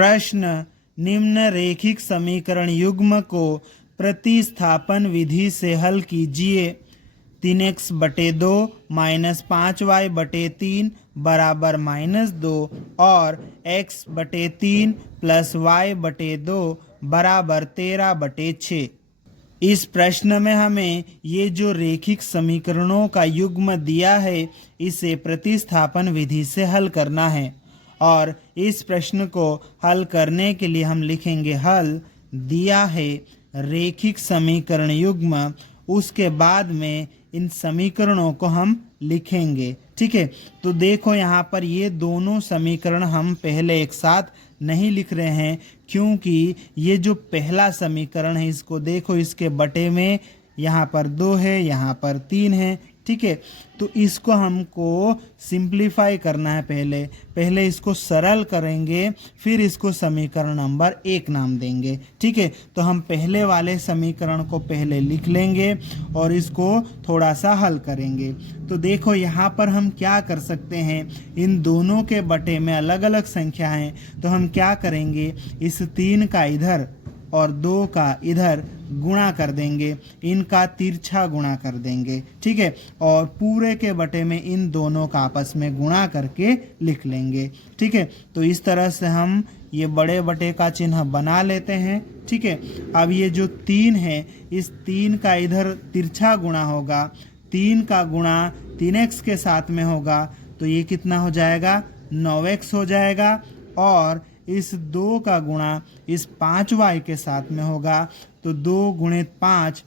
प्रश्न, निम्न रेखिक समीकरण युग्म को प्रतिस्थापन विधि से हल कीजिए। 3x/2 - 5y/3 बराबर -2 और x/3 + y/2 बराबर 13/6। इस प्रश्न में हमें ये जो रेखिक समीकरणों का युग्म दिया है इसे प्रतिस्थापन विधि से हल करना है। और इस प्रश्न को हल करने के लिए हम लिखेंगे हल दिया है रेखिक समीकरण युग्म, उसके बाद में इन समीकरणों को हम लिखेंगे। ठीक है, तो देखो यहाँ पर ये दोनों समीकरण हम पहले एक साथ नहीं लिख रहे हैं, क्योंकि ये जो पहला समीकरण है इसको देखो, इसके बटे में यहाँ पर 2 है, यहाँ पर 3 है। ठीक है, तो इसको हमको सिंप्लीफाई करना है। पहले इसको सरल करेंगे, फिर इसको समीकरण नंबर 1 नाम देंगे। ठीक है, तो हम पहले वाले समीकरण को पहले लिख लेंगे और इसको थोड़ा सा हल करेंगे। तो देखो यहाँ पर हम क्या कर सकते हैं, इन दोनों के बटे में अलग अलग संख्या है, तो हम क्या करेंगे, इस 3 का इधर और 2 का इधर गुणा कर देंगे, इनका तिरछा गुणा कर देंगे। ठीक है, और पूरे के बटे में इन दोनों का आपस में गुणा करके लिख लेंगे। ठीक है, तो इस तरह से हम ये बड़े बटे का चिन्ह बना लेते हैं। ठीक है, अब ये जो 3 है, इस 3 का इधर तिरछा गुणा होगा, 3 का गुणा 3x के साथ में होगा, तो ये कितना हो जाएगा, 9x हो जाएगा। और इस 2 का गुणा इस 5y के साथ में होगा, तो 2 × 5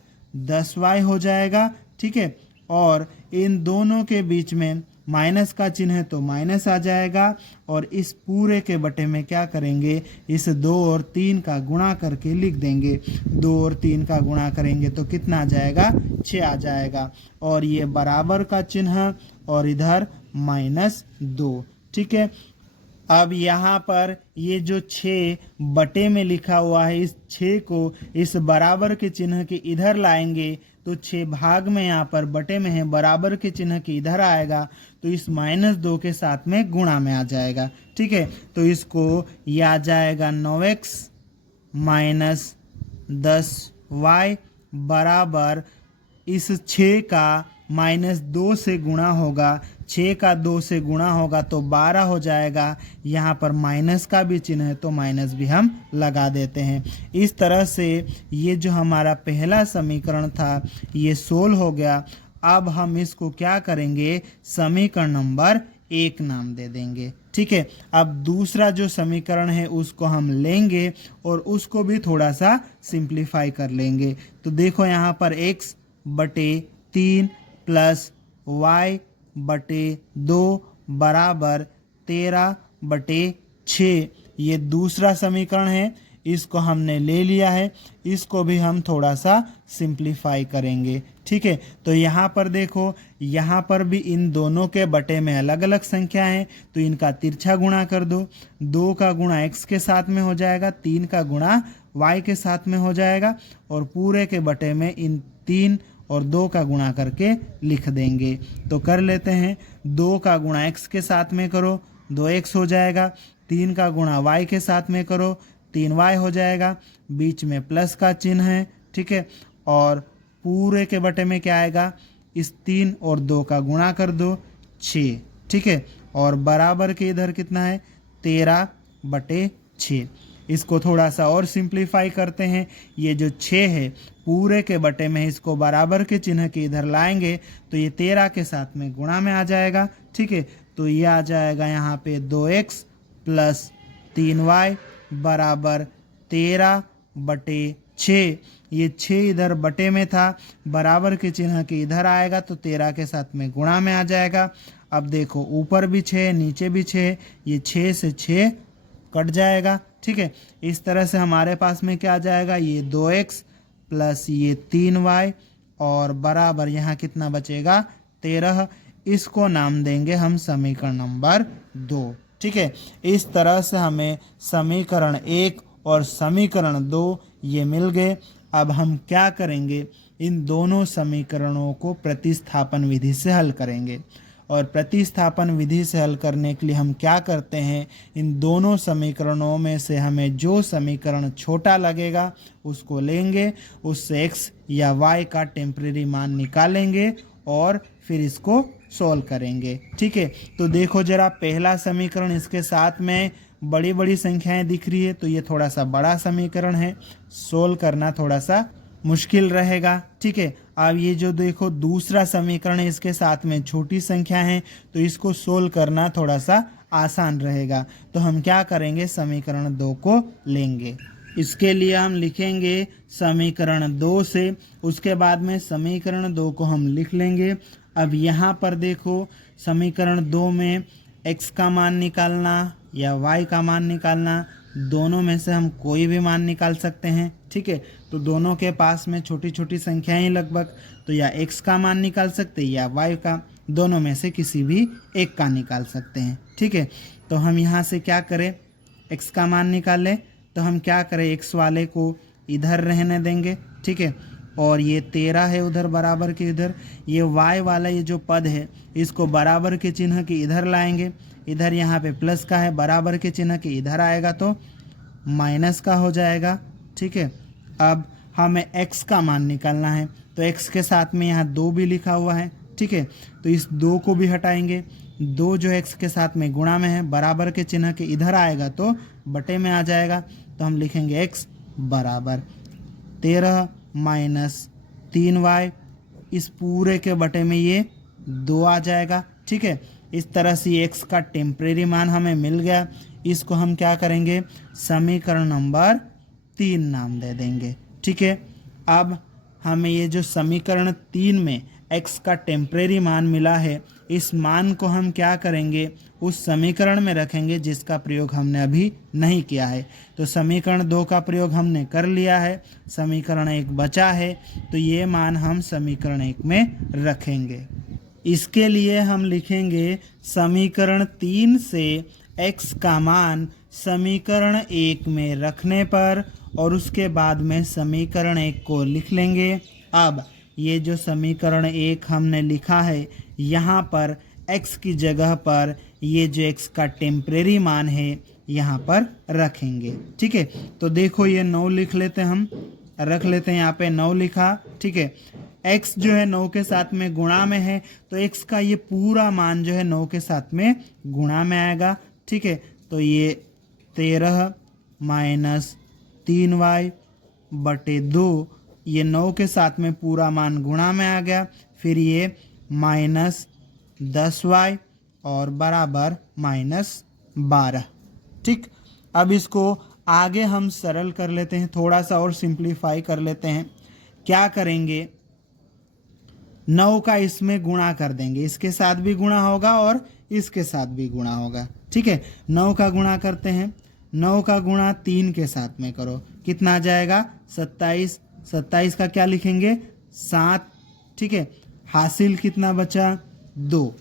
10y हो जाएगा। ठीक है, और इन दोनों के बीच में माइनस का चिन्ह है तो माइनस आ जाएगा। और इस पूरे के बटे में क्या करेंगे, इस 2 और 3 का गुणा करके लिख देंगे। 2 और 3 का गुणा करेंगे तो कितना आ जाएगा, 6 आ जाएगा। और ये बराबर का चिन्ह और इधर -2। ठीक है, अब यहाँ पर ये जो 6 बटे में लिखा हुआ है, इस 6 को इस बराबर के चिन्ह के इधर लाएंगे तो 6 भाग में यहाँ पर बटे में है, बराबर के चिन्ह के इधर आएगा तो इस -2 के साथ में गुणा में आ जाएगा। ठीक है, तो इसको ये आ जाएगा 9x - 10y बराबर इस 6 का -2 से गुणा होगा, 6 का 2 से गुणा होगा तो 12 हो जाएगा। यहाँ पर माइनस का भी चिन्ह है तो माइनस भी हम लगा देते हैं। इस तरह से ये जो हमारा पहला समीकरण था ये सोल्व हो गया। अब हम इसको क्या करेंगे, समीकरण नंबर 1 नाम दे देंगे। ठीक है, अब दूसरा जो समीकरण है उसको हम लेंगे और उसको भी थोड़ा सा सिंप्लीफाई कर लेंगे। तो देखो यहाँ पर x/3 + y/2 बराबर 13/6 ये दूसरा समीकरण है, इसको हमने ले लिया है। इसको भी हम थोड़ा सा सिंप्लीफाई करेंगे। ठीक है, तो यहाँ पर देखो, यहाँ पर भी इन दोनों के बटे में अलग अलग संख्या है, तो इनका तिरछा गुणा कर दो। 2 का गुणा x के साथ में हो जाएगा, 3 का गुणा y के साथ में हो जाएगा, और पूरे के बटे में इन 3 और 2 का गुणा करके लिख देंगे। तो कर लेते हैं, 2 का गुणा x के साथ में करो 2x हो जाएगा, 3 का गुणा y के साथ में करो 3y हो जाएगा, बीच में प्लस का चिन्ह है। ठीक है, और पूरे के बटे में क्या आएगा, इस 3 और 2 का गुणा कर दो 6। ठीक है, और बराबर के इधर कितना है, 13/6। इसको थोड़ा सा और सिंप्लीफाई करते हैं। ये जो 6 है पूरे के बटे में, इसको बराबर के चिन्ह के इधर लाएंगे तो ये 13 के साथ में गुणा में आ जाएगा। ठीक है, तो ये आ जाएगा यहाँ पे 2x + 3y बराबर 13/6। ये 6 इधर बटे में था, बराबर के चिन्ह के इधर आएगा तो 13 के साथ में गुणा में आ जाएगा। अब देखो ऊपर भी 6 नीचे भी 6, ये 6 से 6 कट जाएगा। ठीक है, इस तरह से हमारे पास में क्या आ जाएगा, ये 2x + ये 3y और बराबर यहाँ कितना बचेगा, 13। इसको नाम देंगे हम समीकरण नंबर 2। ठीक है, इस तरह से हमें समीकरण 1 और समीकरण 2 ये मिल गए। अब हम क्या करेंगे, इन दोनों समीकरणों को प्रतिस्थापन विधि से हल करेंगे। और प्रतिस्थापन विधि से हल करने के लिए हम क्या करते हैं, इन दोनों समीकरणों में से हमें जो समीकरण छोटा लगेगा उसको लेंगे, उससे x या y का टेम्परेरी मान निकालेंगे और फिर इसको सोल्व करेंगे। ठीक है, तो देखो जरा पहला समीकरण, इसके साथ में बड़ी बड़ी संख्याएं दिख रही है तो ये थोड़ा सा बड़ा समीकरण है, सोल्व करना थोड़ा सा मुश्किल रहेगा। ठीक है, अब ये जो देखो दूसरा समीकरण है, इसके साथ में छोटी संख्या है तो इसको सोल्व करना थोड़ा सा आसान रहेगा। तो हम क्या करेंगे, समीकरण 2 को लेंगे। इसके लिए हम लिखेंगे समीकरण 2 से, उसके बाद में समीकरण 2 को हम लिख लेंगे। अब यहाँ पर देखो समीकरण 2 में x का मान निकालना या y का मान निकालना, दोनों में से हम कोई भी मान निकाल सकते हैं। ठीक है, तो दोनों के पास में छोटी छोटी संख्याएं लगभग, तो या x का मान निकाल सकते हैं या y का, दोनों में से किसी भी एक का निकाल सकते हैं। ठीक है, तो हम यहाँ से क्या करें, x का मान निकालें तो हम क्या करें, x वाले को इधर रहने देंगे। ठीक है, और ये 13 है उधर बराबर के इधर, ये y वाला ये जो पद है इसको बराबर के चिन्ह के इधर लाएंगे, इधर यहाँ पे प्लस का है, बराबर के चिन्ह के इधर आएगा तो माइनस का हो जाएगा। ठीक है, अब हमें x का मान निकालना है तो x के साथ में यहाँ 2 भी लिखा हुआ है। ठीक है, तो इस 2 को भी हटाएंगे, 2 जो x के साथ में गुणा में है, बराबर के चिन्ह के इधर आएगा तो बटे में आ जाएगा, तो हम लिखेंगे x बराबर 13 माइनस 3y, इस पूरे के बटे में ये 2 आ जाएगा। ठीक है, इस तरह से x का टेम्परेरी मान हमें मिल गया। इसको हम क्या करेंगे, समीकरण नंबर 3 नाम दे देंगे। ठीक है, अब हमें ये जो समीकरण 3 में x का टेम्परेरी मान मिला है, इस मान को हम क्या करेंगे, उस समीकरण में रखेंगे जिसका प्रयोग हमने अभी नहीं किया है। तो समीकरण 2 का प्रयोग हमने कर लिया है, समीकरण 1 बचा है, तो ये मान हम समीकरण 1 में रखेंगे। इसके लिए हम लिखेंगे समीकरण 3 से x का मान समीकरण 1 में रखने पर, और उसके बाद में समीकरण 1 को लिख लेंगे। अब ये जो समीकरण 1 हमने लिखा है, यहाँ पर x की जगह पर ये जो x का टेम्परेरी मान है यहाँ पर रखेंगे। ठीक है, तो देखो ये 9 लिख लेते हैं, हम रख लेते हैं यहाँ पे 9 लिखा। ठीक है, x जो है 9 के साथ में गुणा में है तो x का ये पूरा मान जो है 9 के साथ में गुणा में आएगा। ठीक है, तो ये 13 माइनस 3y बटे 2, ये 9 के साथ में पूरा मान गुणा में आ गया, फिर ये माइनस 10y और बराबर माइनस 12। ठीक, अब इसको आगे हम सरल कर लेते हैं, थोड़ा सा और सिंप्लीफाई कर लेते हैं। क्या करेंगे, 9 का इसमें गुणा कर देंगे, इसके साथ भी गुणा होगा और इसके साथ भी गुणा होगा। ठीक है, 9 का गुणा करते हैं, 9 का गुणा 3 के साथ में करो, कितना आ जाएगा 27, 27 का क्या लिखेंगे 7। ठीक है, हासिल कितना बचा 2,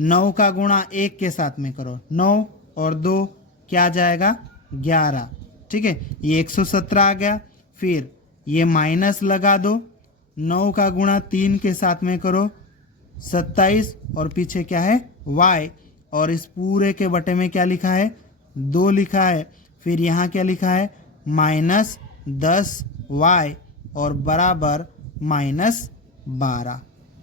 9 का गुणा 1 के साथ में करो, 9 और 2 क्या जाएगा 11। ठीक है, ये 117 आ गया, फिर ये माइनस लगा दो, 9 का गुणा 3 के साथ में करो 27, और पीछे क्या है y, और इस पूरे के बटे में क्या लिखा है 2 लिखा है, फिर यहाँ क्या लिखा है माइनस 10y और बराबर माइनस 12।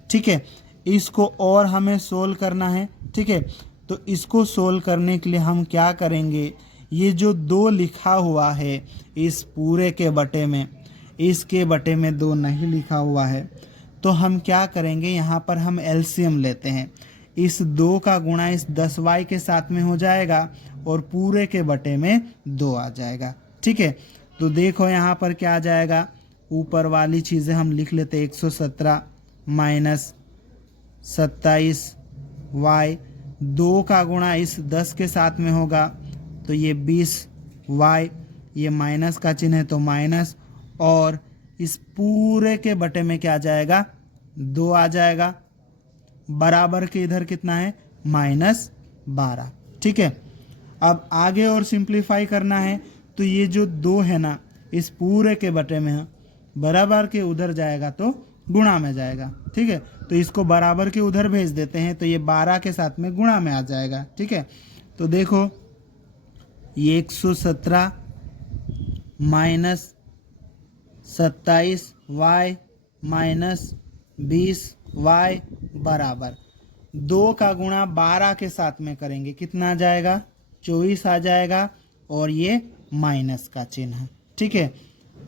ठीक है, इसको और हमें सोल्व करना है। ठीक है, तो इसको सोल्व करने के लिए हम क्या करेंगे, ये जो 2 लिखा हुआ है इस पूरे के बटे में, इसके बटे में 2 नहीं लिखा हुआ है, तो हम क्या करेंगे, यहाँ पर हम एलसीएम लेते हैं। इस 2 का गुणा इस 10y के साथ में हो जाएगा और पूरे के बटे में 2 आ जाएगा। ठीक है, तो देखो यहाँ पर क्या आ जाएगा, ऊपर वाली चीज़ें हम लिख लेते हैं, 117 माइनस 27y, 2 का गुणा इस 10 के साथ में होगा तो ये 20y, ये माइनस का चिन्ह है तो माइनस, और इस पूरे के बटे में क्या आ जाएगा 2 आ जाएगा, बराबर के इधर कितना है माइनस 12। ठीक है, अब आगे और सिंप्लीफाई करना है, तो ये जो 2 है ना इस पूरे के बटे में है, बराबर के उधर जाएगा तो गुणा में जाएगा। ठीक है, तो इसको बराबर के उधर भेज देते हैं तो ये 12 के साथ में गुणा में आ जाएगा। ठीक है, तो देखो ये 117 माइनस 27y माइनस 20y बराबर 2 का गुणा 12 के साथ में करेंगे, कितना आ जाएगा? 24 आ जाएगा और ये माइनस का चिन्ह। ठीक है,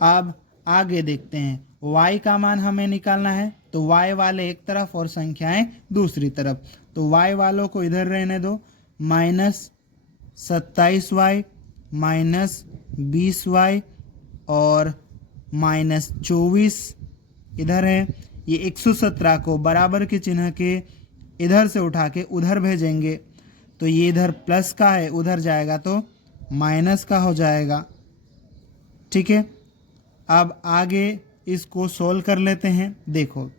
अब आगे देखते हैं। y का मान हमें निकालना है तो y वाले एक तरफ और संख्याएं दूसरी तरफ, तो y वालों को इधर रहने दो, माइनस 27y माइनस 20y और माइनस 24 इधर है। ये 117 को बराबर के चिन्ह के इधर से उठा के उधर भेजेंगे तो ये इधर प्लस का है, उधर जाएगा तो माइनस का हो जाएगा। ठीक है, अब आगे इसको सोल्व कर लेते हैं। देखो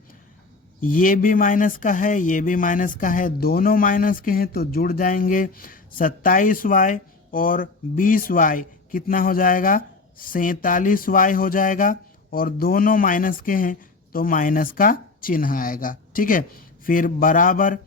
ये भी माइनस का है, ये भी माइनस का है, दोनों माइनस के हैं तो जुड़ जाएंगे। 27y और 20y कितना हो जाएगा? 47y हो जाएगा और दोनों माइनस के हैं तो माइनस का चिन्ह आएगा। ठीक है, फिर बराबर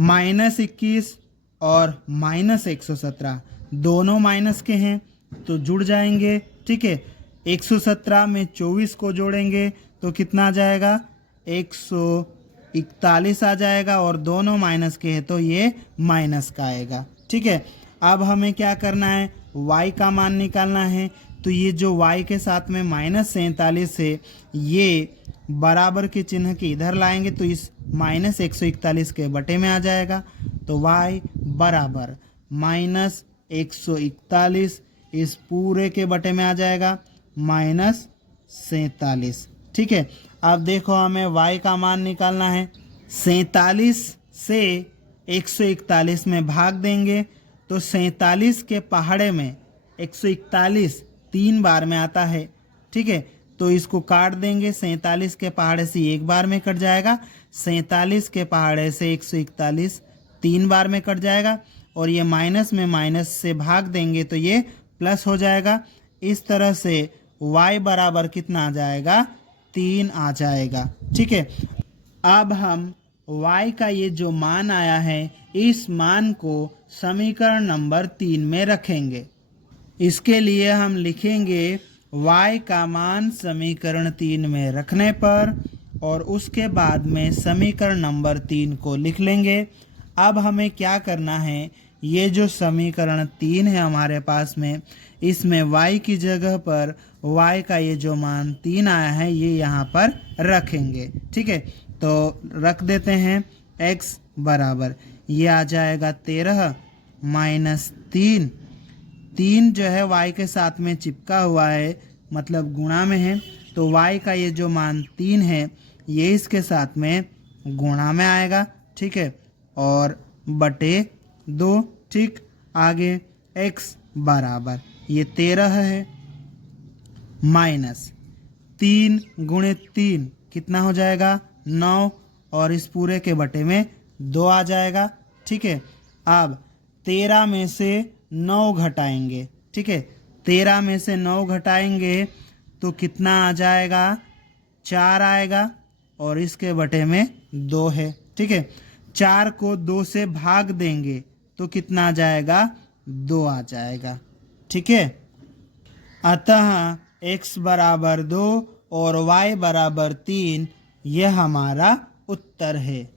-21 और -117 दोनों माइनस के हैं तो जुड़ जाएंगे। ठीक है, 117 में 24 को जोड़ेंगे तो कितना आ जाएगा? 141 आ जाएगा और दोनों माइनस के हैं तो ये माइनस का आएगा। ठीक है, अब हमें क्या करना है? y का मान निकालना है। तो ये जो y के साथ में -47 है ये बराबर के चिन्ह के इधर लाएंगे तो इस -141 के बटे में आ जाएगा। तो y बराबर -141 इस पूरे के बटे में आ जाएगा -47। ठीक है, अब देखो हमें y का मान निकालना है। 47 से 141 में भाग देंगे तो 47 के पहाड़े में 141 3 बार में आता है। ठीक है, तो इसको काट देंगे। 47 के पहाड़े से एक बार में कट जाएगा, 47 के पहाड़े से 141 3 बार में कट जाएगा और ये माइनस में माइनस से भाग देंगे तो ये प्लस हो जाएगा। इस तरह से y बराबर कितना आ जाएगा? 3 आ जाएगा। ठीक है, अब हम y का ये जो मान आया है इस मान को समीकरण नंबर 3 में रखेंगे। इसके लिए हम लिखेंगे y का मान समीकरण 3 में रखने पर और उसके बाद में समीकरण नंबर 3 को लिख लेंगे। अब हमें क्या करना है? ये जो समीकरण 3 है हमारे पास में, इसमें y की जगह पर y का ये जो मान 3 आया है ये यहाँ पर रखेंगे। ठीक है, तो रख देते हैं। x बराबर ये आ जाएगा 13 माइनस 3 जो है y के साथ में चिपका हुआ है, मतलब गुणा में है, तो y का ये जो मान 3 है ये इसके साथ में गुणा में आएगा। ठीक है, और बटे 2। ठीक, आगे x बराबर ये 13 है माइनस 3 गुणित 3 कितना हो जाएगा? 9 और इस पूरे के बटे में 2 आ जाएगा। ठीक है, अब 13 में से 9 घटाएंगे। ठीक है, 13 में से 9 घटाएंगे तो कितना आ जाएगा? 4 आएगा और इसके बटे में 2 है। ठीक है, 4 को 2 से भाग देंगे तो कितना आ जाएगा? 2 आ जाएगा। ठीक है, अतः x बराबर 2 और y बराबर 3 यह हमारा उत्तर है।